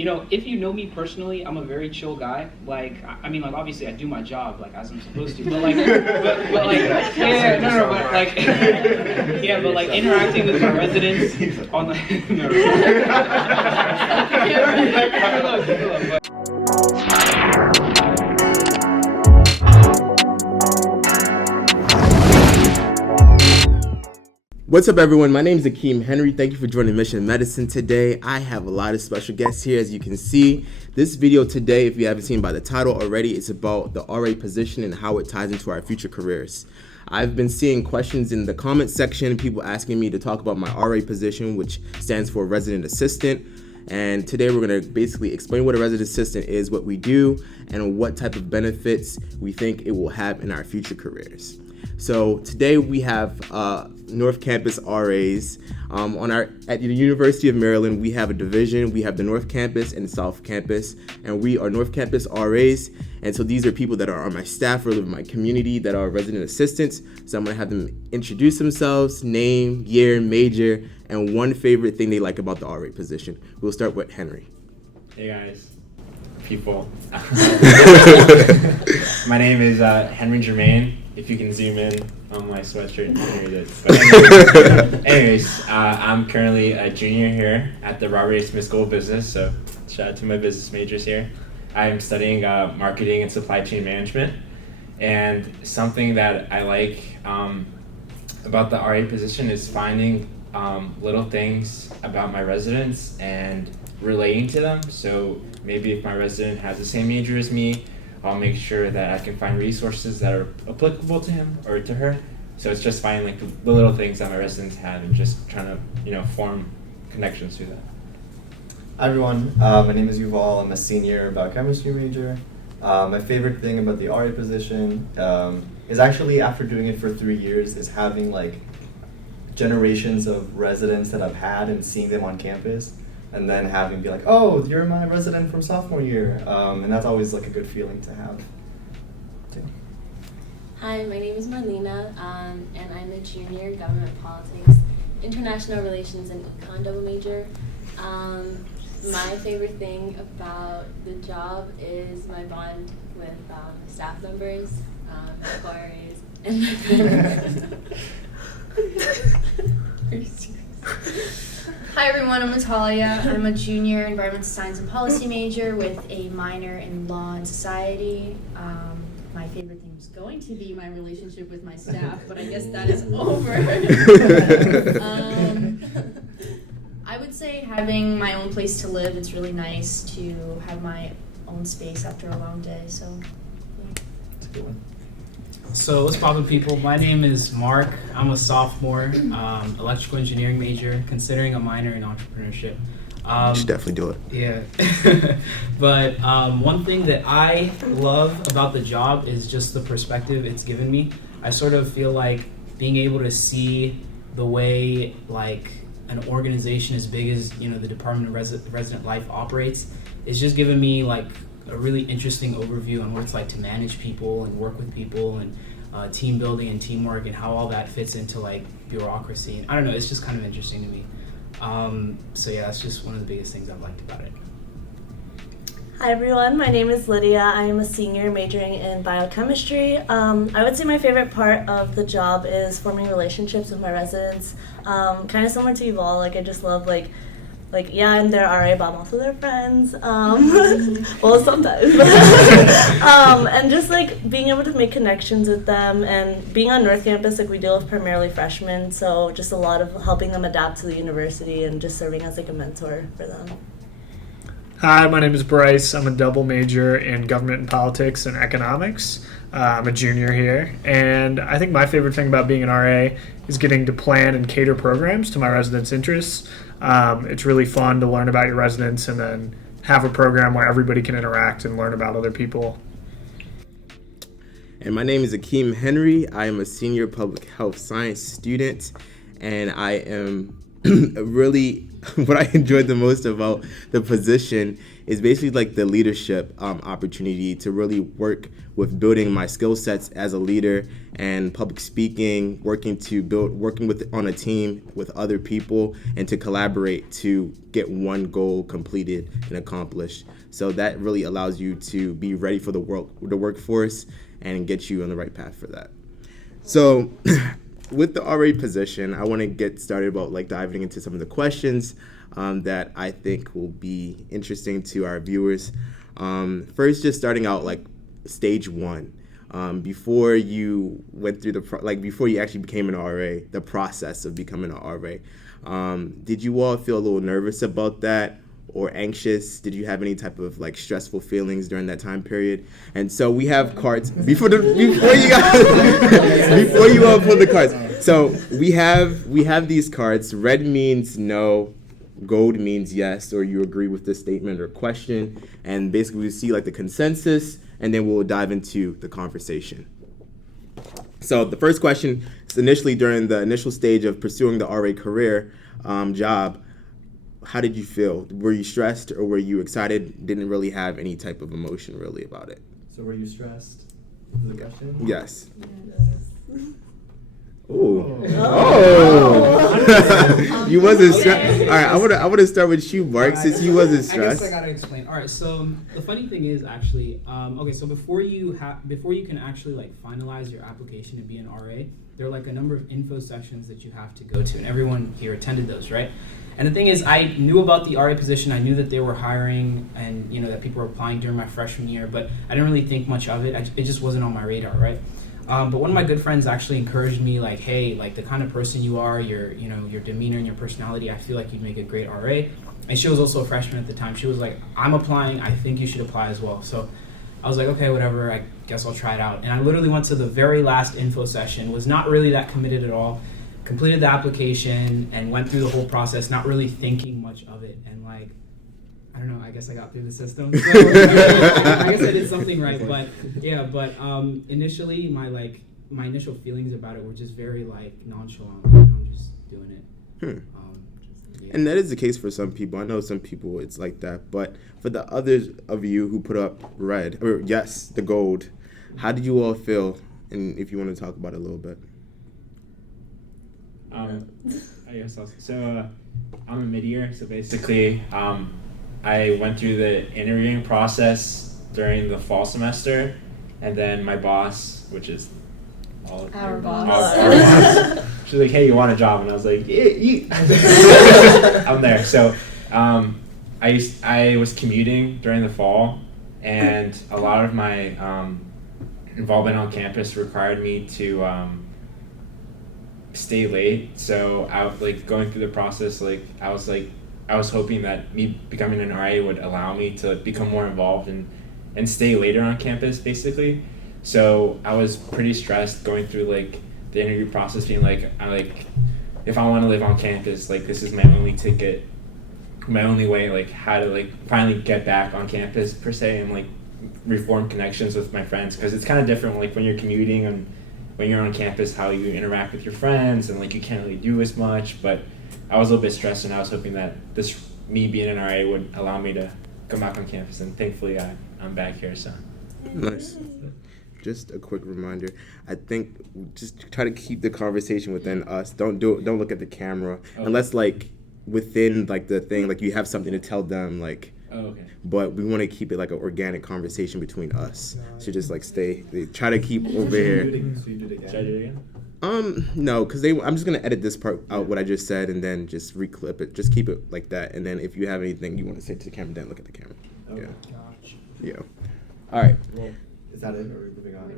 if you know me personally, I'm a very chill guy. Like, I mean, like, obviously I do my job, like, as I'm supposed to, but like, yeah, no, but like, yeah, but like, interacting with my residents on the, no. What's up, everyone? My name is Akeem Henry. Thank you for joining Mission Medicine today. I have a lot of special guests here, as you can see. This video today, if you haven't seen by the title already, it's about the RA position and how it ties into our future careers. I've been seeing questions in the comment section, people asking me to talk about my RA position, which stands for resident assistant. And today we're going to basically explain what a resident assistant is, what we do, and what type of benefits we think it will have in our future careers. So today we have North Campus RAs. At the University of Maryland, we have a division. We have the North Campus and South Campus, and we are North Campus RAs. And so these are people that are on my staff or live in my community that are resident assistants. So I'm gonna have them introduce themselves, name, year, major, and one favorite thing they like about the RA position. We'll start with Henry. Hey guys, people. My name is Henry Germain. If you can zoom in on my sweatshirt, you can read it. But anyways, I'm currently a junior here at the Robert A. Smith School of Business, so shout out to my business majors here. I'm studying marketing and supply chain management, and something that I like about the RA position is finding little things about my residents and relating to them. So maybe if my resident has the same major as me, I'll make sure that I can find resources that are applicable to him or to her. So it's just finding like the little things that my residents have and just trying to form connections through that. Hi everyone, my name is Yuval. I'm a senior biochemistry major. My favorite thing about the RA position is actually, after doing it for 3 years, is having like generations of residents that I've had and seeing them on campus, and then having be like, oh, you're my resident from sophomore year, and that's always like a good feeling to have. Hi, my name is Marlena, and I'm a junior government politics, international relations, and econ double major. My favorite thing about the job is my bond with staff members, RAs, and my parents. Are you serious? Hi everyone, I'm Natalia. I'm a junior environmental science and policy major with a minor in law and society. My favorite thing is going to be my relationship with my staff, but I guess that is over. I would say having my own place to live, it's really nice to have my own space after a long day, so yeah. That's a good one. So what's poppin', people? My name is Mark. I'm a sophomore, electrical engineering major, considering a minor in entrepreneurship. You should definitely do it. Yeah. But one thing that I love about the job is just the perspective it's given me. I sort of feel like being able to see the way like an organization as big as the Department of Resident Life operates is just giving me like a really interesting overview on what it's like to manage people and work with people and team building and teamwork and how all that fits into like bureaucracy. And I don't know, it's just kind of interesting to me. So yeah, that's just one of the biggest things I've liked about it. Hi everyone, my name is Lydia. I am a senior majoring in biochemistry. I would say my favorite part of the job is forming relationships with my residents. Kind of similar to Yuval, like I just love like yeah, I'm their RA, but I'm also their friends. Well, sometimes. And just like being able to make connections with them, and being on North Campus, like we deal with primarily freshmen, so just a lot of helping them adapt to the university and just serving as like a mentor for them. Hi, my name is Bryce. I'm a double major in government and politics and economics. I'm a junior here, and I think my favorite thing about being an RA is getting to plan and cater programs to my residents' interests. It's really fun to learn about your residents and then have a program where everybody can interact and learn about other people. And my name is Akeem Henry. I am a senior public health science student, and I am really what I enjoyed the most about the position is basically like the leadership opportunity to really work with building my skill sets as a leader and public speaking, working with on a team with other people and to collaborate to get one goal completed and accomplished. So that really allows you to be ready for the workforce and get you on the right path for that. So with the RA position, I want to get started about like diving into some of the questions that I think will be interesting to our viewers. First, just starting out like stage one, before you went through before you actually became an RA, the process of becoming an RA. Did you all feel a little nervous about that or anxious? Did you have any type of like stressful feelings during that time period? And so we have cards before you all pull the cards. So we have these cards. Red means no, gold means yes, or you agree with the statement or question. And basically we see like the consensus, and then we'll dive into the conversation. So the first question is initially during the initial stage of pursuing the RA career job. How did you feel? Were you stressed or were you excited? Didn't really have any type of emotion really about it. So were you stressed? Is the question? Yes. Oh. You wasn't stressed. All right, I want to start with you, Mark, since you wasn't stressed. I guess I gotta explain. All right, so the funny thing is actually, okay, so before you can actually like finalize your application to be an RA, there are like a number of info sessions that you have to go to, and everyone here attended those, right? And the thing is, I knew about the RA position. I knew that they were hiring, and that people were applying during my freshman year, but I didn't really think much of it. It just wasn't on my radar, right? But one of my good friends actually encouraged me, like, hey, like the kind of person you are, your demeanor and your personality, I feel like you'd make a great RA. And she was also a freshman at the time. She was like, I'm applying, I think you should apply as well. So I was like, okay, whatever, I guess I'll try it out. And I literally went to the very last info session, was not really that committed at all, completed the application and went through the whole process, not really thinking much of it. And like, I don't know, I guess I got through the system. So, I guess I did something right, but initially my initial feelings about it were just very like nonchalant. I'm just doing it. Yeah. And that is the case for some people. I know some people it's like that, but for the others of you who put up red, or yes, the gold, how did you all feel? And if you want to talk about it a little bit. I guess so. I'm a mid-year, so basically, I went through the interviewing process during the fall semester, and then my boss, which is our boss, she's like, "Hey, you want a job?" And I was like, "Yeah." I'm there. So, I was commuting during the fall, and a lot of my involvement on campus required me to stay late. So I was like going through the process. I was hoping that me becoming an RA would allow me to become more involved and stay later on campus, basically. So I was pretty stressed going through like the interview process, being like, if I want to live on campus, like this is my only ticket, my only way, like how to like finally get back on campus per se, and like reform connections with my friends, because it's kind of different like when you're commuting and when you're on campus, how you interact with your friends, and like you can't really do as much. But I was a little bit stressed, and I was hoping that me being an RA would allow me to come back on campus, and thankfully I'm back here. So nice. Just a quick reminder. I think just try to keep the conversation within us. Don't look at the camera unless like within like the thing, like you have something to tell them, like. Oh, okay. But we want to keep it like an organic conversation between us. So just like try to keep over here. So you did it again? Should I do it again? No, because I'm just gonna edit this part out, what I just said, and then just reclip it. Just keep it like that, and then if you have anything you want to say to the camera, then look at the camera. Okay. Yeah. All right. Well, is that it? Or are we moving on?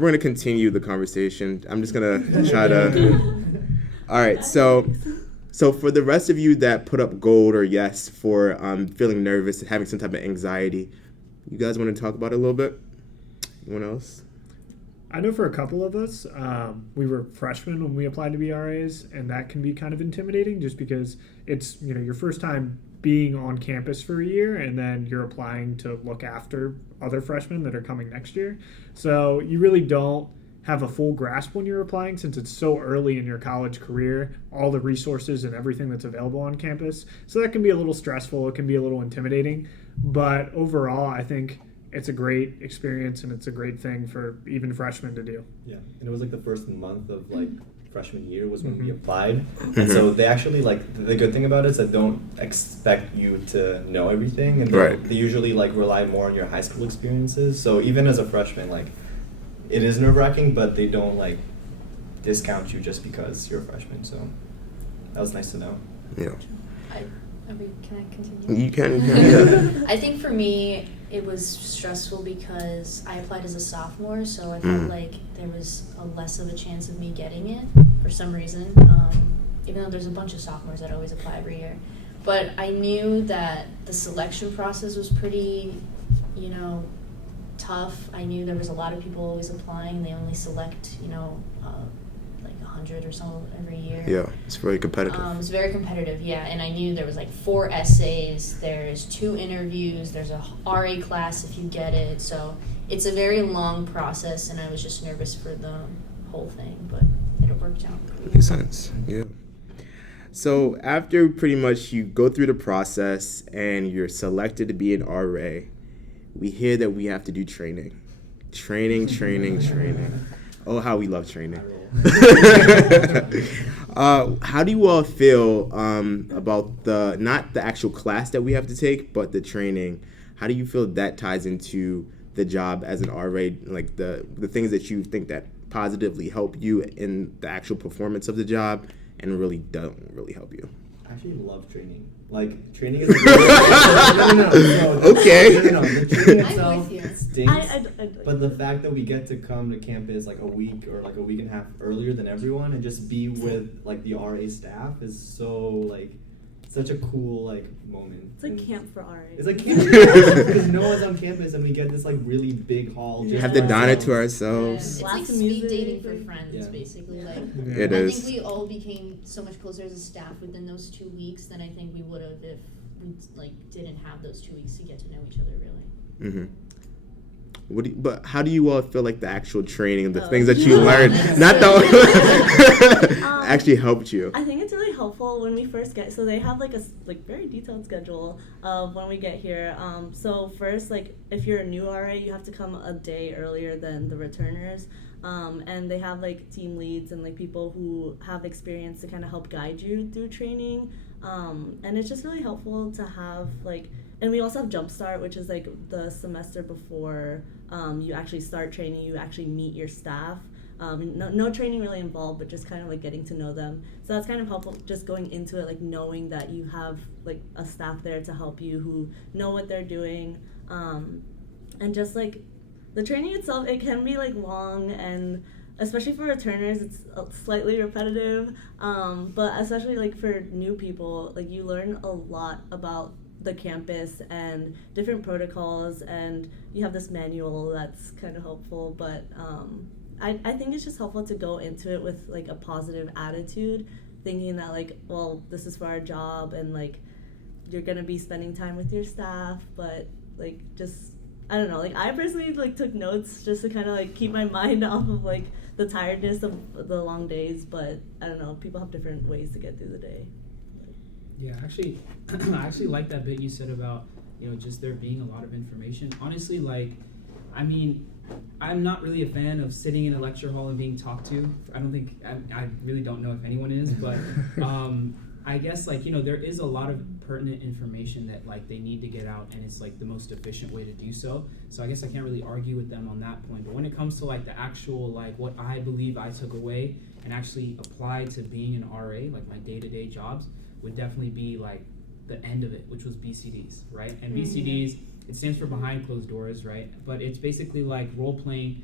We're gonna continue the conversation. I'm just gonna try to. All right. So for the rest of you that put up gold or yes for feeling nervous, having some type of anxiety, you guys want to talk about it a little bit? Anyone else? I know for a couple of us, we were freshmen when we applied to be RAs, and that can be kind of intimidating just because it's your first time being on campus for a year, and then you're applying to look after other freshmen that are coming next year. So you really don't have a full grasp when you're applying, since it's so early in your college career, all the resources and everything that's available on campus. So that can be a little stressful. It can be a little intimidating. But overall, I think it's a great experience and it's a great thing for even freshmen to do. Yeah, and it was like the first month of like freshman year was when we Mhm. applied, and so they actually like the good thing about it is that they don't expect you to know everything, and they usually like rely more on your high school experiences. So even as a freshman, like it is nerve-wracking, but they don't like discount you just because you're a freshman. So that was nice to know. Yeah. Can I continue? You can. Yeah. I think for me, it was stressful because I applied as a sophomore, so I felt like there was a less of a chance of me getting it for some reason, even though there's a bunch of sophomores that always apply every year. But I knew that the selection process was pretty, tough. I knew there was a lot of people always applying. They only select, like 100 or so every year. Yeah, it's very competitive. It's very competitive, yeah. And I knew there was like 4 essays, there's 2 interviews, there's a RA class if you get it. So it's a very long process, and I was just nervous for the whole thing, but it worked out. Makes sense. Yeah. So after pretty much you go through the process and you're selected to be an RA, we hear that we have to do training. Training. Oh, how we love training. How do you all feel about not the actual class that we have to take, but the training? How do you feel that ties into the job as an RA, like the things that you think that positively help you in the actual performance of the job and really don't really help you? I actually love training. Like, training is okay. The training itself stinks. But the fact that we get to come to campus like a week or like a week and a half earlier than everyone and just be with like the RA staff is so like such a cool like moment. It's like camp for RA. It's like camp for RA because no one's on campus and we get this like really big hall. Have the diner to ourselves. Yeah. It's like speed dating for friends, basically. Like, It I is. think we all became so much closer as a staff within those 2 weeks than I think we would have if we like didn't have those 2 weeks to get to know each other really. Mm-hmm. But how do you all feel like the actual training and the things that you learned, not the actually helped you? I think it's really helpful when we first get. So they have like a very detailed schedule of when we get here. So first, like if you're a new RA, you have to come a day earlier than the returners. And they have like team leads and like people who have experience to kind of help guide you through training. And it's just really helpful to have like. And we also have Jumpstart, which is like the semester before you actually start training, you actually meet your staff. No training really involved, but just kind of like getting to know them. So that's kind of helpful just going into it, like knowing that you have like a staff there to help you who know what they're doing. And just like the training itself, it can be like long and especially for returners, it's slightly repetitive. But especially like for new people, like you learn a lot about the campus and different protocols, and you have this manual that's kind of helpful, but I think it's just helpful to go into it with like a positive attitude, thinking that like, well, this is for our job and like you're gonna be spending time with your staff, but like just I don't know, like I personally like took notes just to kind of like keep my mind off of like the tiredness of the long days, but I don't know, people have different ways to get through the day. Yeah, actually, I actually like that bit you said about, just there being a lot of information. Honestly, like, I mean, I'm not really a fan of sitting in a lecture hall and being talked to. I really don't know if anyone is, but I guess, like, there is a lot of pertinent information that, like, they need to get out, and it's, like, the most efficient way to do so. So I guess I can't really argue with them on that point. But when it comes to, like, the actual, like, what I believe I took away and actually applied to being an RA, like, my day-to-day jobs, would definitely be like the end of it, which was BCDs, right? And BCDs, it stands for behind closed doors, right? But it's basically like role playing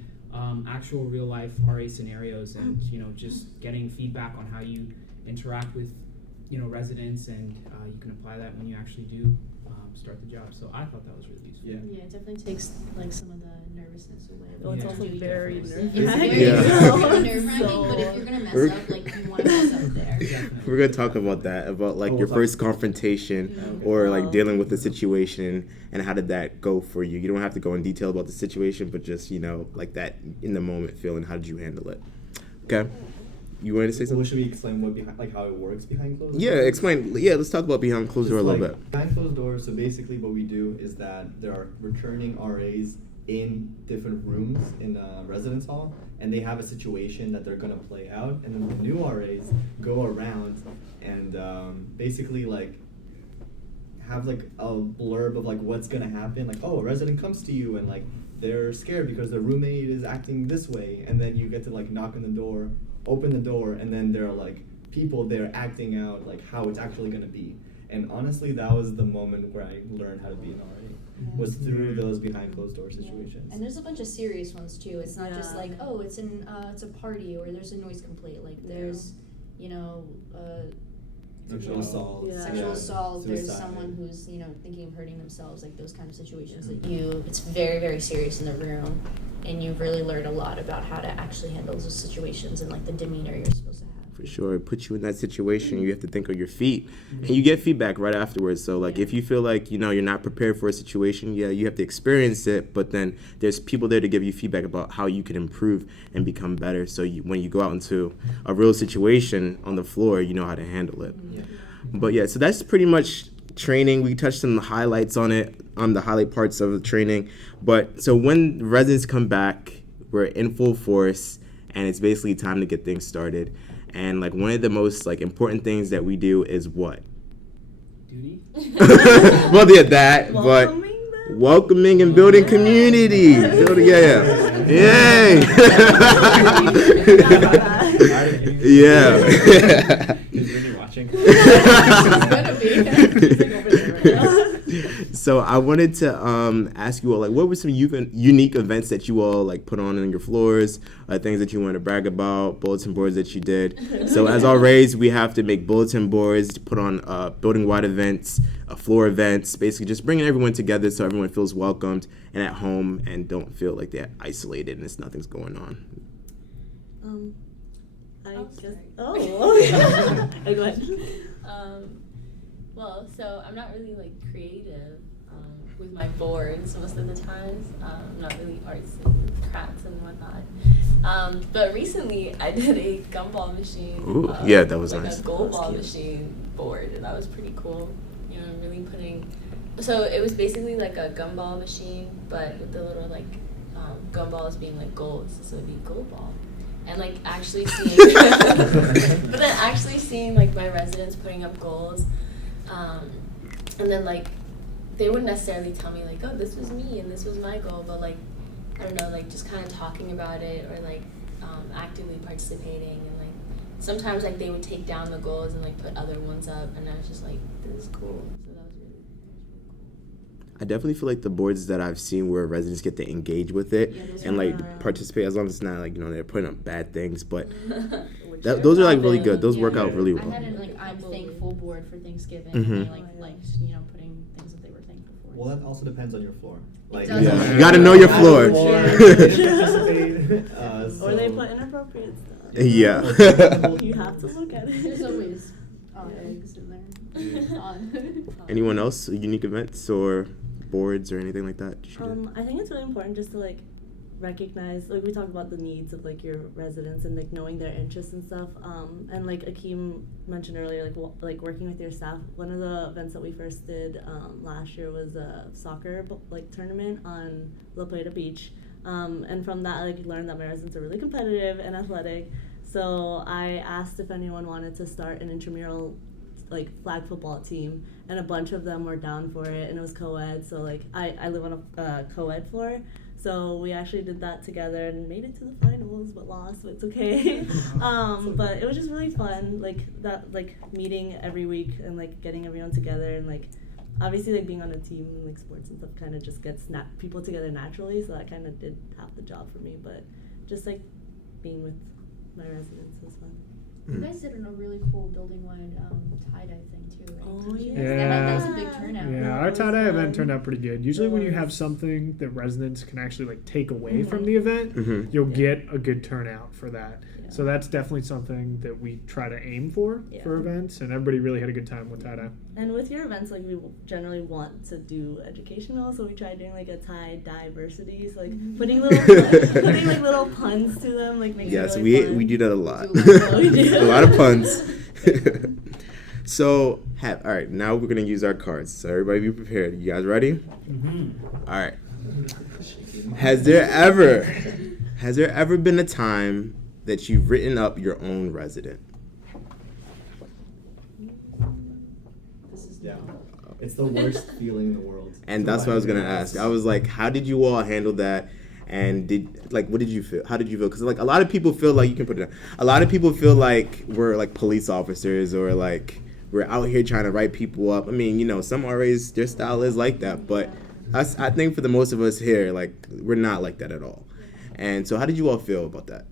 actual real life RA scenarios and just getting feedback on how you interact with residents, and you can apply that when you actually do start the job. So I thought that was really useful. Yeah. Yeah, it definitely takes like some of the nervousness away. Oh, it's Yeah. also Really very definitely. nerve-wracking. It's very Yeah. nerve-wracking, but if you're gonna mess up, like you want to mess up there. Definitely. We're gonna talk about that, about like Oh, your we'll first talk. confrontation Okay. or like Oh. dealing with the situation, and how did that go for you? You don't have to go in detail about the situation, but just like that in the moment feeling. How did you handle it? Okay, you wanted to say Well, something? should we explain what behind, like how it works behind closed Yeah, doors? explain. Yeah, let's talk about behind closed door a It's little like, bit. Behind closed doors, so basically what we do is that there are returning RAs in different rooms in a residence hall, and they have a situation that they're gonna play out, and then the new RAs go around and basically like have like a blurb of like what's gonna happen. Like, oh, a resident comes to you and like they're scared because their roommate is acting this way, and then you get to like knock on the door, open the door, and then there are like people there acting out like how it's actually gonna be. And honestly, that was the moment where I learned how to be an RA, was through those behind closed door situations. And there's a bunch of serious ones too. It's not just Yeah. like, oh, it's a party or there's a noise complaint. Like there's, Sexual assault. Yeah. sexual assault. There's suicide. someone who's thinking of hurting themselves. Like those kind of situations that it's very very serious in the room, and you really learn a lot about how to actually handle those situations and like the demeanor you're supposed to have. For sure, it puts you in that situation. You have to think on your feet, and you get feedback right afterwards. So, like, if you feel like you're not prepared for a situation, yeah, you have to experience it. But then there's people there to give you feedback about how you can improve and become better. So when you go out into a real situation on the floor, you know how to handle it. Yeah. But yeah, so that's pretty much training. We touched on the highlights on it, on the highlight parts of the training. But so when residents come back, we're in full force, and it's basically time to get things started. And like one of the most like important things that we do is what? Duty? Well, yeah, that, Welcoming but them? welcoming and building community. Building, yeah. Yay! Yeah. Is Brittany watching? So I wanted to ask you all, like, what were some unique events that you all like put on your floors, things that you want to brag about, bulletin boards that you did. So as RAs, we have to make bulletin boards, put on building-wide events, floor events, basically just bringing everyone together so everyone feels welcomed and at home and don't feel like they're isolated and nothing's going on. I Oh, guess. sorry. Oh. Hey, go ahead. Well, so I'm not really like creative with my boards most of the times. I'm not really arts and crafts and whatnot. But recently I did a gumball machine. Ooh, yeah, that was like nice. a goal That was ball cute. machine board, and that was pretty cool. Really putting. So it was basically like a gumball machine, but with the little like gumballs being like goals, so it'd be goal ball. And like actually seeing, but then actually seeing like my residents putting up goals, and then like they wouldn't necessarily tell me like, oh, this was me and this was my goal, but like I don't know, like just kind of talking about it or like actively participating, and like sometimes like they would take down the goals and like put other ones up, and I was just like, this is cool. So that was really cool. I definitely feel like the boards that I've seen where residents get to engage with it and like participate, as long as it's not like they're putting up bad things, but those are like really good. Those work out really I well. had an I'm thankful board for Thanksgiving, Mhm. and they liked putting things that they were thankful for. Well, that also depends on your floor. Like, does. Yeah, you gotta know your floor. They didn't participate, Or they so- put inappropriate stuff. Yeah. You have to look at it. There's always eggs in there. Anyone else? Unique events or boards or anything like that? you did? I think it's really important just to like recognize, like we talked about the needs of like your residents and like knowing their interests and stuff. And like Akeem mentioned earlier, like working with your staff. One of the events that we first did last year was a soccer tournament on La Plata Beach. And from that, I learned that my residents are really competitive and athletic. So I asked if anyone wanted to start an intramural flag football team, and a bunch of them were down for it, and it was co-ed. So I live on a co-ed floor, so we actually did that together and made it to the finals, but lost. But it's okay. But it was just really fun, meeting every week and getting everyone together, and obviously being on a team and sports and stuff kind of just gets people together naturally. So that kind of did half the job for me, but just being with my residents was fun. You guys did a really cool building-wide tie-dye thing too, right? Oh, Did you yeah. guys- That was a big turnout. Yeah, our tie-dye event turned out pretty good. Usually when you have something that residents can actually like take away from the event, you'll get a good turnout for that. Yeah. So that's definitely something that we try to aim for events, and everybody really had a good time with tie-dye. And with your events, like we generally want to do educational, so we try doing like a tie diversity, so like putting little puns to them, like makes Yes, it really fun. we do that a lot. We do. A lot of puns. So, all right, now we're gonna use our cards. So everybody be prepared. You guys ready? All right. Has there ever been a time that you've written up your own resident? Yeah. It's the worst feeling in the world. And that's what I was gonna ask. I was like, how did you all handle that? And what did you feel? How did you feel? Because like a lot of people feel like, you can put it down. A lot of people feel like we're like police officers, or like we're out here trying to write people up. I mean, you know, some RAs, their style is like that, but I think for the most of us here, like we're not like that at all. And so, how did you all feel about that?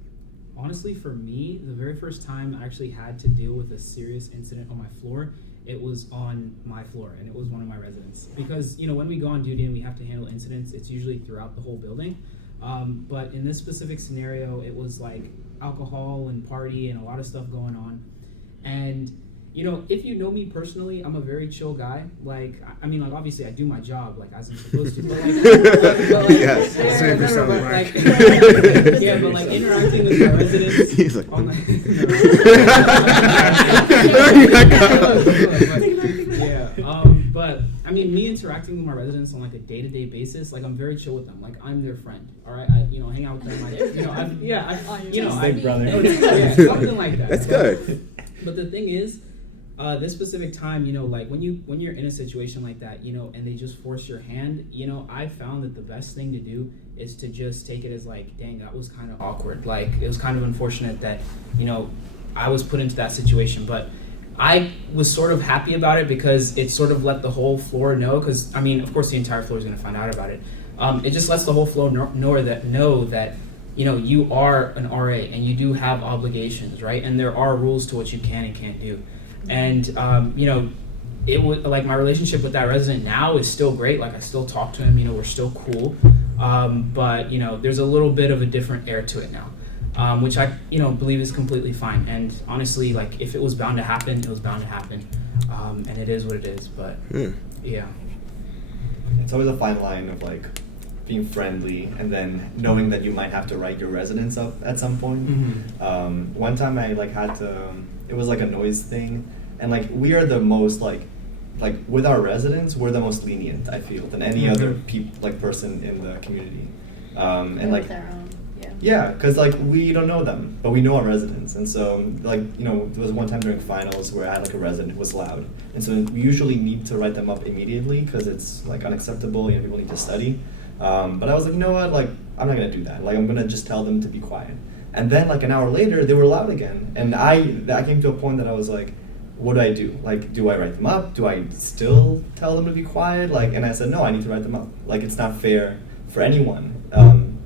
Honestly, for me, the very first time I actually had to deal with a serious incident on my floor, it was on my floor, and it was one of my residents. Because, you know, when we go on duty and we have to handle incidents, it's usually throughout the whole building. But in this specific scenario, it was like alcohol and party and a lot of stuff going on. And, you know, if you know me personally, I'm a very chill guy. Like, I mean, like, obviously I do my job, like, as I'm supposed to. But, like, Yes. Save yourself, but, Mark. like, yeah, but, like, interacting with my residents. He's like, on but I mean, me interacting with my residents on like a day-to-day basis, like I'm very chill with them. Like I'm their friend. All right, I hang out with them. Like, Big brother. Yeah, something like that. that's good. But the thing is, this specific time, you know, like when you're in a situation like that, you know, and they just force your hand, you know, I found that the best thing to do is to just take it as like, dang, that was kind of awkward. Like it was kind of unfortunate that, you know, I was put into that situation, but I was sort of happy about it because it sort of let the whole floor know. Because I mean, of course, the entire floor is going to find out about it. It just lets the whole floor know that you know you are an RA and you do have obligations, right? And there are rules to what you can and can't do. And you know, it would like my relationship with that resident now is still great. Like I still talk to him. You know, we're still cool. But you know, there's a little bit of a different air to it now. Which I, you know, believe is completely fine. And honestly, like, if it was bound to happen, it was bound to happen. And it is what it is, but, yeah. It's always a fine line of, like, being friendly and then knowing that you might have to write your residents up at some point. One time I, like, had to, it was, like, a noise thing. And, like, we are the most, like with our residents, we're the most lenient, I feel, than any other person in the community. And, like, their own. yeah, because like we don't know them, but we know our residents, and so like you know there was one time during finals where I had like a resident who was loud, and so we usually need to write them up immediately because it's like unacceptable. You know, people need to study. But I was like, you know what, like I'm not gonna do that. Like I'm gonna just tell them to be quiet. And then like an hour later, they were loud again, and I came to a point that I was like, what do I do? Like, do I write them up? Do I still tell them to be quiet? Like, and I said, no, I need to write them up. Like it's not fair for anyone.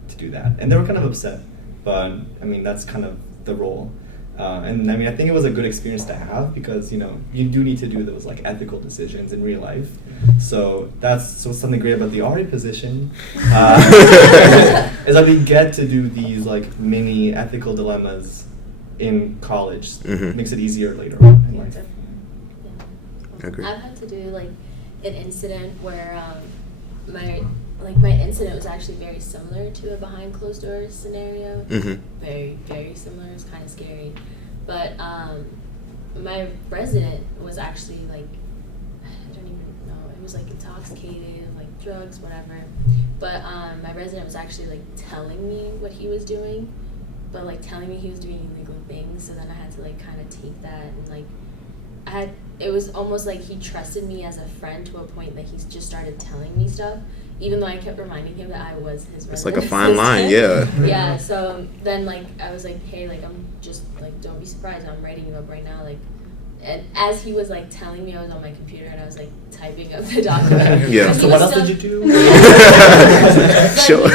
To do that, and they were kind of upset, but I mean that's kind of the role, and I mean I think it was a good experience to have because you know you do need to do those like ethical decisions in real life, so that's something great about the RA position is that we get to do these like mini ethical dilemmas in college. Makes it easier later on in life. Agree. I've had to do like an incident where my incident was actually very similar to a behind closed doors scenario. Very, very similar. It was kind of scary. But my resident was actually like, I don't even know, it was like intoxicated, like drugs, whatever. But my resident was actually like telling me what he was doing, but like telling me he was doing illegal things. So then I had to like kind of take that and like, it was almost like he trusted me as a friend to a point that he just started telling me stuff, even though I kept reminding him that I was his resident. It's like a fine line, yeah. Yeah, so then like I was like, hey, like I'm just like, don't be surprised, I'm writing you up right now, like. And as he was like telling me, I was on my computer and I was like typing up the document. Yeah. So what else did you do? Sure.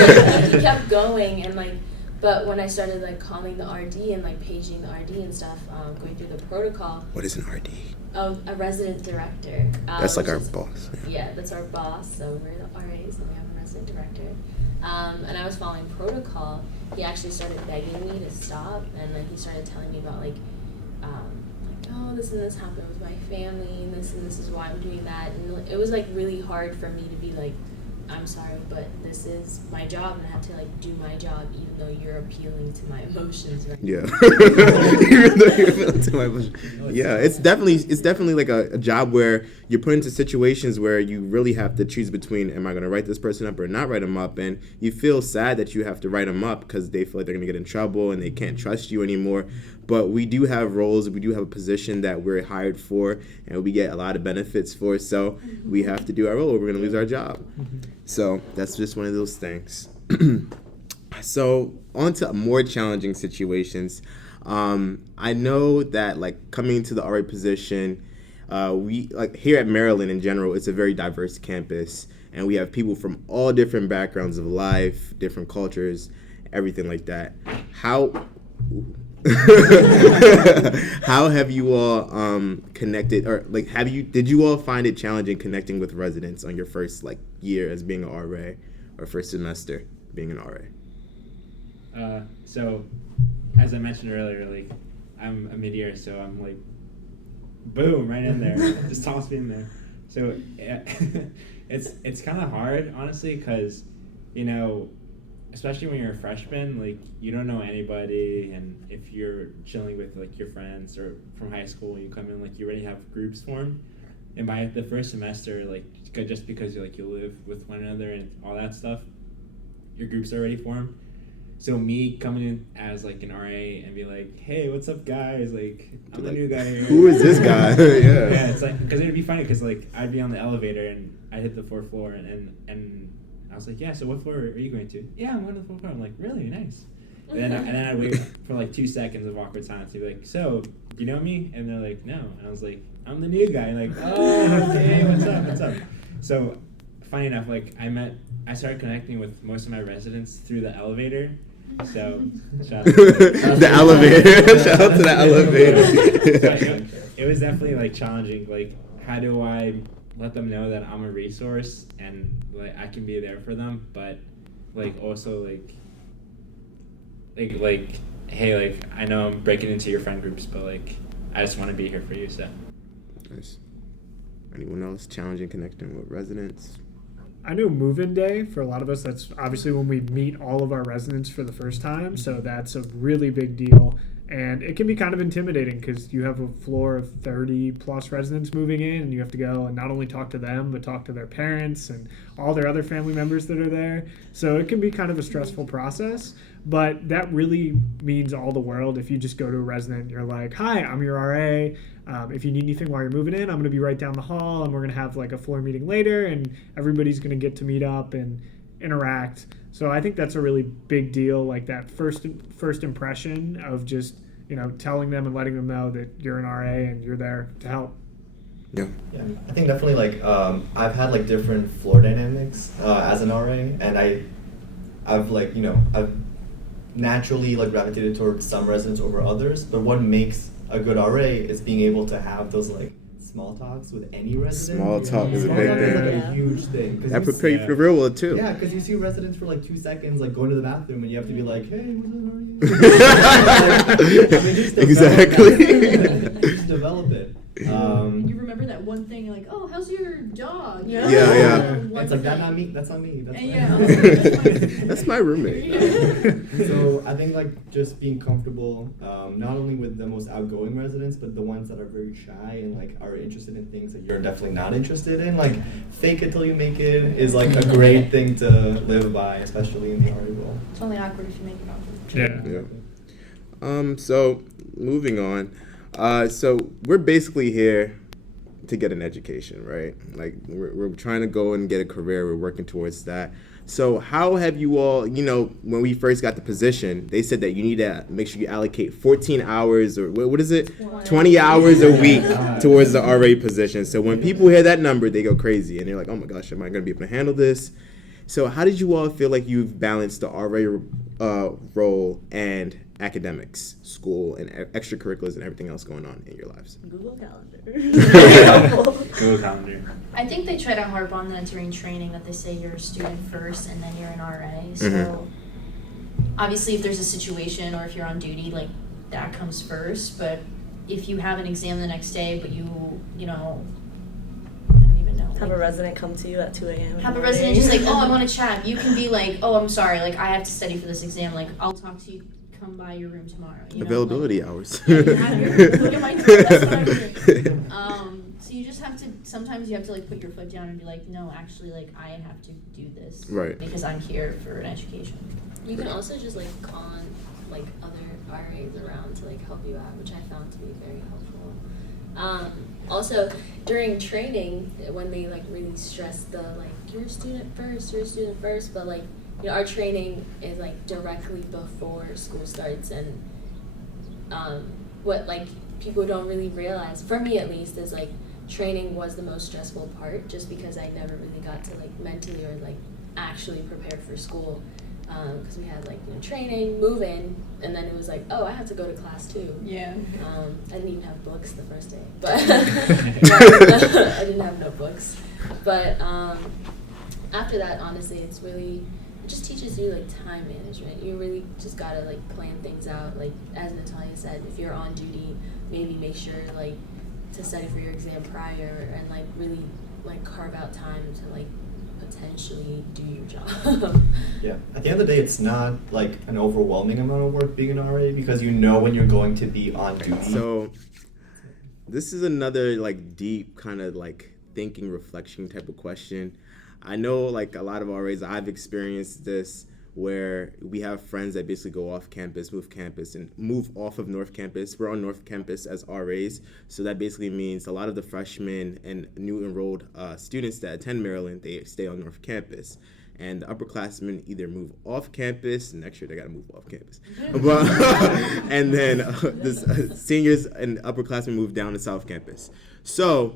He kept going and like But when I started like calling the RD and like paging the RD and stuff, going through the protocol. What is an RD? A resident director. That's like our which is- boss. Yeah, that's our boss. So we're the RAs and we have a resident director. And I was following protocol. He actually started begging me to stop, and then he started telling me about like, oh, this and this happened with my family, and this is why I'm doing that. And it was like really hard for me to be like, I'm sorry, but this is my job, and I have to like do my job, even though you're appealing to my emotions right Yeah. Even though you're appealing to my emotions. Yeah, it's definitely like a job where you're put into situations where you really have to choose between, am I going to write this person up or not write them up? And you feel sad that you have to write them up because they feel like they're going to get in trouble and they can't trust you anymore. But we do have roles, we do have a position that we're hired for, and we get a lot of benefits for. So we have to do our role or we're going to lose our job. So that's just one of those things. So on to more challenging situations. I know that like coming into the RA position, we like here at Maryland in general, it's a very diverse campus, and we have people from all different backgrounds of life, different cultures, everything like that. How have you all connected, or like did you all find it challenging connecting with residents on your first like year as being an RA or first semester being an RA? So as I mentioned earlier, like I'm a mid-year, so I'm like boom right in there. Just toss me in there. So yeah, it's kind of hard honestly, because especially when you're a freshman, like you don't know anybody, and if you're chilling with like your friends or from high school, you come in like you already have groups formed, and by the first semester, like just because you live with one another and all that stuff, your groups are already formed. So me coming in as like an RA and be like, hey, what's up guys? Like I'm the new guy here. Who is this guy? Yeah. Yeah, it's like because it'd be funny because like I'd be on the elevator and I'd hit the 4th floor and I was like, yeah, so what floor are you going to? Yeah, I'm going to the 4th floor. I'm like, really? Nice. And then I'd wait for like 2 seconds of awkward silence to be like, so, do you know me? And they're like, no. And I was like, I'm the new guy. And like, oh, okay, what's up? So, funny enough, like I started connecting with most of my residents through the elevator. So, shout out the elevator. Shout out to the elevator. So, it was definitely like challenging. Like, how do I let them know that I'm a resource and like I can be there for them, but like also like hey, like I know I'm breaking into your friend groups, but like I just want to be here for you. So Nice. Anyone else challenging connecting with residents? I know move-in day for a lot of us, that's obviously when we meet all of our residents for the first time, so that's a really big deal. And it can be kind of intimidating because you have a floor of 30 plus residents moving in, and you have to go and not only talk to them, but talk to their parents and all their other family members that are there. So it can be kind of a stressful process, but that really means all the world if you just go to a resident and you're like, hi, I'm your RA. If you need anything while you're moving in, I'm going to be right down the hall, and we're going to have like a floor meeting later, and everybody's going to get to meet up and interact. So I think that's a really big deal, like that first impression of just, telling them and letting them know that you're an RA and you're there to help. Yeah. Yeah, I think definitely like I've had like different floor dynamics as an RA, and I've like I've naturally like gravitated towards some residents over others. But what makes a good RA is being able to have those like small talks with any resident. Small talk is a Small big talk is like thing. a huge thing. That prepare you for the real world too. Yeah, because you see residents for like 2 seconds, like going to the bathroom, and you have to be like, "Hey, what's up, how are you?" Exactly. Just develop it. You remember that one thing, you're like, oh, how's your dog? Yeah, yeah. It's like that's not me. That's not me. That's And not yeah, That's my roommate. So I think like just being comfortable, not only with the most outgoing residents, but the ones that are very shy and like are interested in things that you're definitely not interested in. Like fake it till you make it is like a great thing to live by, especially in the RA role. it's only awkward if you make it awkward. Yeah. So moving on. So we're basically here to get an education, right? Like we're trying to go and get a career. We're working towards that. So how have you all, when we first got the position, they said that you need to make sure you allocate 14 hours or what is it? 20 hours a week towards the RA position. So when people hear that number, they go crazy and they're like, oh my gosh, am I going to be able to handle this? So how did you all feel like you've balanced the RA role and academics, school, and extracurriculars and everything else going on in your lives? Google Calendar. Google Calendar. I think they try to harp on that during training, that they say you're a student first and then you're an RA. So obviously if there's a situation or if you're on duty, like that comes first. But if you have an exam the next day, but you know, I don't even know. Have a resident come to you at 2 a.m. Have a resident just like, oh, I want to chat. You can be like, oh, I'm sorry, like I have to study for this exam. Like I'll talk to you. Come by your room tomorrow. You know, Availability like, hours. Yeah, you have your, look at my door. That's what I'm doing. So you just have to. Sometimes you have to like put your foot down and be like, no, actually, like I have to do this. Right. Because I'm here for an education. You can also just like call on like other RAs around to like help you out, which I found to be very helpful. Also, during training, when they like really stress the like you're a student first, but like our training is like directly before school starts, and what like people don't really realize, for me at least, is like training was the most stressful part, just because I never really got to like mentally or like actually prepare for school, because we had like training, move in, and then it was like, oh, I have to go to class too. Yeah. I didn't even have books the first day, but I didn't have notebooks. But after that, honestly, it just teaches you like time management. You really just gotta like plan things out. Like as Natalia said, if you're on duty, maybe make sure like to study for your exam prior and like really like carve out time to like potentially do your job. Yeah. At the end of the day, it's not like an overwhelming amount of work being an RA because you know when you're going to be on duty. So this is another like deep kind of like thinking reflection type of question. I know like a lot of RAs, I've experienced this where we have friends that basically go off campus, move off of North Campus. We're on North Campus as RAs, so that basically means a lot of the freshmen and new enrolled students that attend Maryland, they stay on North Campus. And the upperclassmen either move off campus, next year they gotta move off campus. But, and then the seniors and upperclassmen move down to South Campus. So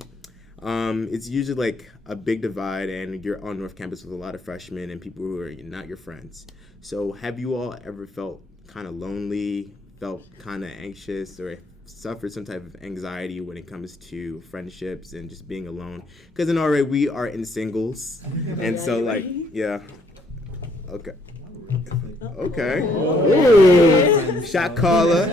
it's usually like a big divide, and you're on North Campus with a lot of freshmen and people who are not your friends. So have you all ever felt kind of lonely, felt kind of anxious, or suffered some type of anxiety when it comes to friendships and just being alone? Because in RA, we are in singles, and so like, yeah. Okay. Okay. Ooh. Shot caller.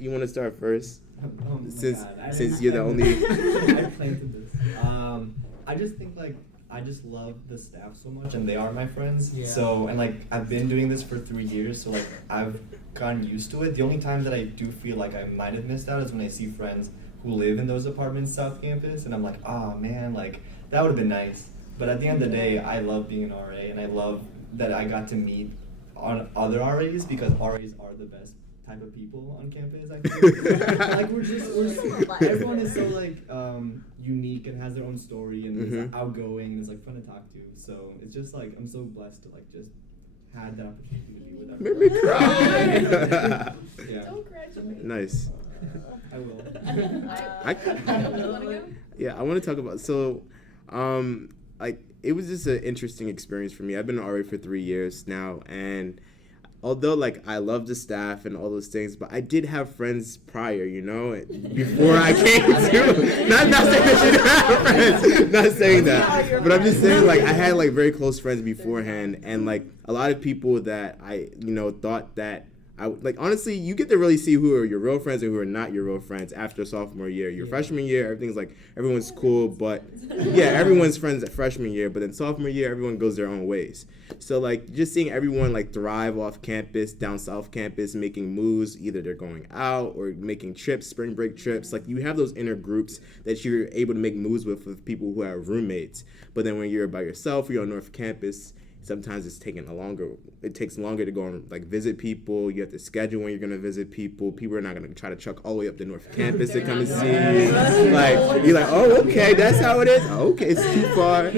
You want to start first? Oh my Since God, you're the only. I planted this. I just think like I just love the staff so much, and they are my friends. Yeah. So and like I've been doing this for 3 years, so like I've gotten used to it. The only time that I do feel like I might have missed out is when I see friends who live in those apartments South Campus, and I'm like, oh man, like that would have been nice. But at the end of the day, I love being an RA, and I love that I got to meet on other RAs, because RAs are the best type of people on campus. I think like we're so, everyone is so like unique and has their own story and is outgoing and is like fun to talk to. So it's just like I'm so blessed to like just had that opportunity to be with everyone. Made me cry. Yeah. Don't graduate. Nice. I will. Yeah, I want to talk about, so like it was just an interesting experience for me. I've been an RA for 3 years now, and although like I love the staff and all those things, but I did have friends prior, before I came to. Not saying that you didn't have friends. Not saying that, but I'm just saying like I had like very close friends beforehand, and like a lot of people that I thought that I like. Honestly, you get to really see who are your real friends and who are not your real friends after sophomore year. Your freshman year, everything's like everyone's cool, but yeah, everyone's friends at freshman year. But then sophomore year, everyone goes their own ways. So like just seeing everyone like thrive off campus, down South Campus, making moves. Either they're going out or making trips, spring break trips. Like you have those inner groups that you're able to make moves with people who have roommates. But then when you're by yourself, you're on North Campus. Sometimes it takes longer to go and like visit people. You have to schedule when you're gonna visit people. People are not gonna try to truck all the way up to North Campus to come and see you. Like you're like, oh, okay, that's how it is. Oh, okay, it's too far.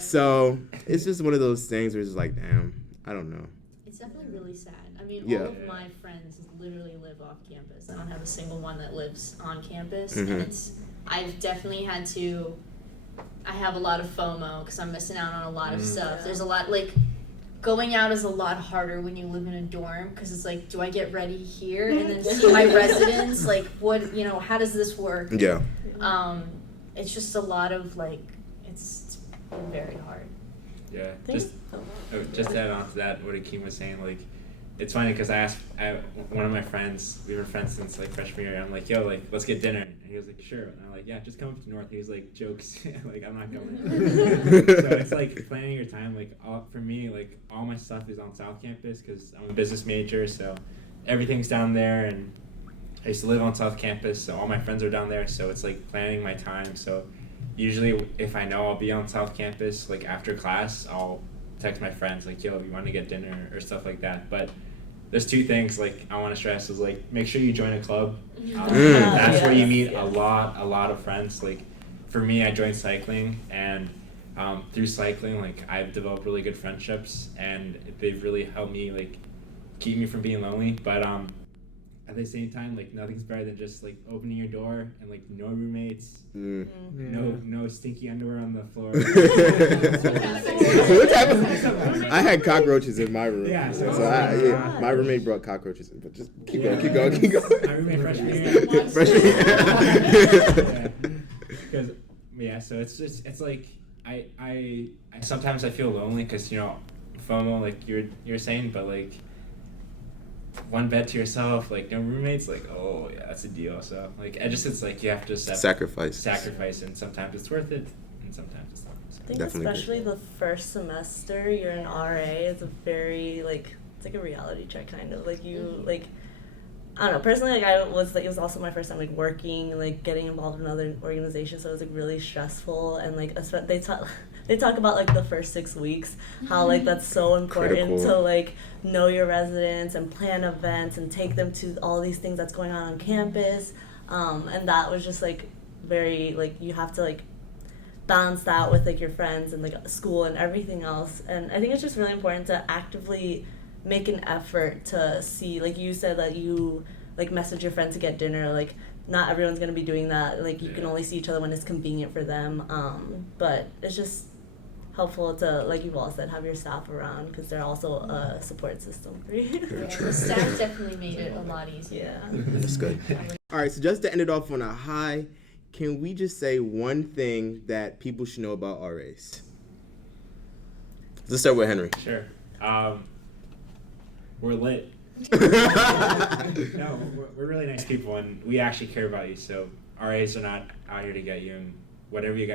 So it's just one of those things where it's like, damn, I don't know. It's definitely really sad. I mean, Yeah. all of my friends literally live off campus. I don't have a single one that lives on campus, Mhm. and I've definitely had to. I have a lot of FOMO because I'm missing out on a lot of stuff. There's a lot like going out is a lot harder when you live in a dorm because it's like, do I get ready here and then see my residents? Like, what, how does this work? Yeah. It's just a lot of like, it's been very hard. Yeah, just to add on to that, what Akeem was saying, like, it's funny because I asked one of my friends, we were friends since like freshman year, I'm like, yo, like, let's get dinner. And he was like, sure. And I'm like, yeah, just come up to North. He was like, jokes. Like, I'm not going. So it's like planning your time. Like, for me, like, all my stuff is on South Campus because I'm a business major. So everything's down there. And I used to live on South Campus. So all my friends are down there. So it's like planning my time. So usually if I know I'll be on South Campus, like after class, I'll text my friends like, yo, you want to get dinner or stuff like that. But there's two things like I want to stress is like make sure you join a club. That's where you meet a lot of friends. Like for me, I joined cycling, and through cycling, like I've developed really good friendships, and they've really helped me like keep me from being lonely. But at the same time, like nothing's better than just like opening your door and like no roommates, no stinky underwear on the floor. What type of? I had cockroaches in my room. Yeah, so so my roommate brought cockroaches in. But just keep going. My roommate freshman year. Because so it's like I sometimes I feel lonely because FOMO, like you're saying, but like one bed to yourself, like no roommates, like oh yeah, that's a deal. So like it's like you have to sacrifice, and sometimes it's worth it, and sometimes it's not. So. I think Definitely especially the first semester you're in RA is a very it's like a reality check kind of like you like. I don't know. Personally, it was also my first time like working and like getting involved in another organization, so it was like really stressful and like they talk about like the first 6 weeks, how like that's so important Critical. to like know your residents and plan events and take them to all these things that's going on campus, and that was just like very like you have to like balance that with like your friends and like school and everything else, and I think it's just really important to actively make an effort to see, like you said, that you like message your friends to get dinner. Like not everyone's gonna be doing that. Like you can only see each other when it's convenient for them. But it's just helpful to, like you've all said, have your staff around because they're also a support system for you. The staff definitely made it a lot easier. Yeah. That's good. All right, so just to end it off on a high, can we just say one thing that people should know about RAs? Let's start with Henry. Sure. We're lit. No, we're really nice people, and we actually care about you. So RAs are not out here to get you, and whatever you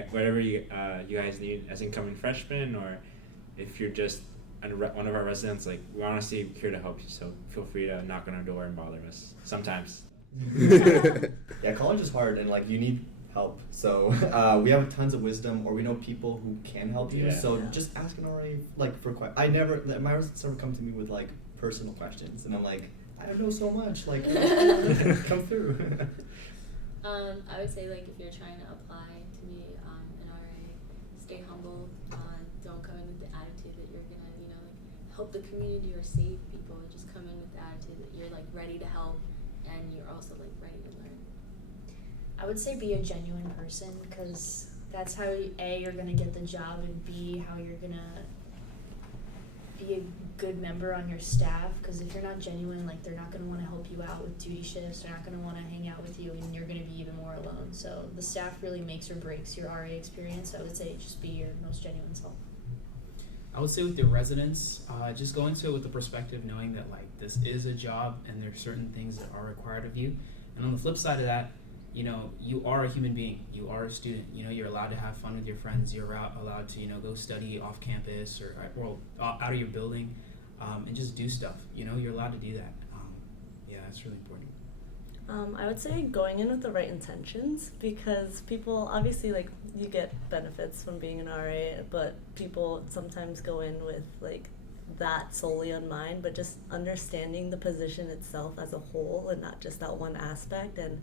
guys need as incoming freshmen, or if you're just one of our residents, like we're honestly here to help you. So feel free to knock on our door and bother us sometimes. Yeah, college is hard, and like you need help. So we have tons of wisdom, or we know people who can help you. Yeah. So just ask an RA like for my residents never come to me with like personal questions, and I'm like, I don't know so much. Like, come through. I would say like if you're trying to apply to be an RA, stay humble. Don't come in with the attitude that you're gonna like help the community or save people. Just come in with the attitude that you're like ready to help, and you're also like ready to learn. I would say be a genuine person because that's how you're gonna get the job, and B, how you're gonna be a good member on your staff. Because if you're not genuine, like they're not gonna want to help you out with duty shifts. They're not gonna want to hang out with you, and you're gonna be even more alone. So the staff really makes or breaks your RA experience. So I would say just be your most genuine self. I would say with your residents, just go into it with the perspective knowing that like this is a job and there's certain things that are required of you. And on the flip side of that, you are a human being. You are a student. You're allowed to have fun with your friends. You're allowed to, go study off campus or out of your building, and just do stuff. You're allowed to do that. Yeah, that's really important. I would say going in with the right intentions because people obviously like you get benefits from being an RA, but people sometimes go in with like that solely on mind, but just understanding the position itself as a whole and not just that one aspect, and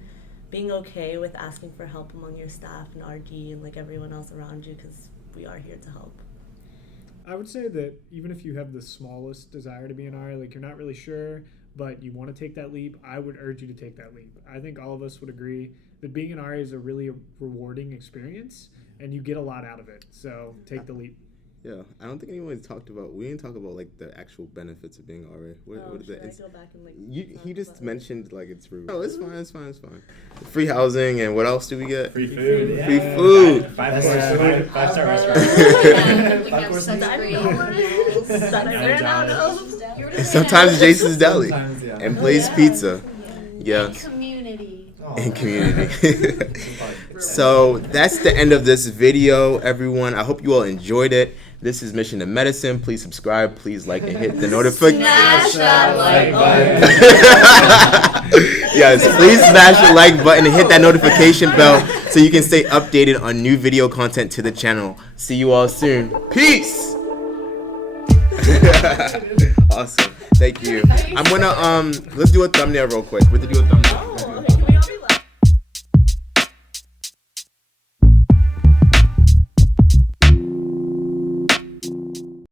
being okay with asking for help among your staff and RD and like everyone else around you because we are here to help. I would say that even if you have the smallest desire to be an RA, like you're not really sure, but you want to take that leap, I would urge you to take that leap. I think all of us would agree that being an RA is a really rewarding experience, and you get a lot out of it. So take the leap. Yeah, I don't think anyone's talked about. We didn't talk about like the actual benefits of being RA. What is Should that? I go back and like? He talk just about it? mentioned like it's free. Oh, it's fine. It's fine. It's fine. Free housing and what else do we get? Free food. Yeah. Free food. Five-star restaurant. We have course, such I great know what it is that I ran out of. Sometimes Jason's Deli Sometimes, yeah. and Blaze Pizza. Yes. Community. In community. So that's the end of this video, everyone. I hope you all enjoyed it. This is Mission to Medicine. Please subscribe, please like, and hit the notification. Smash that like button. Yes, please smash the like button and hit that notification bell so you can stay updated on new video content to the channel. See you all soon. Peace. Awesome. Thank you. I'm gonna let's do a thumbnail real quick. We're gonna do a thumbnail.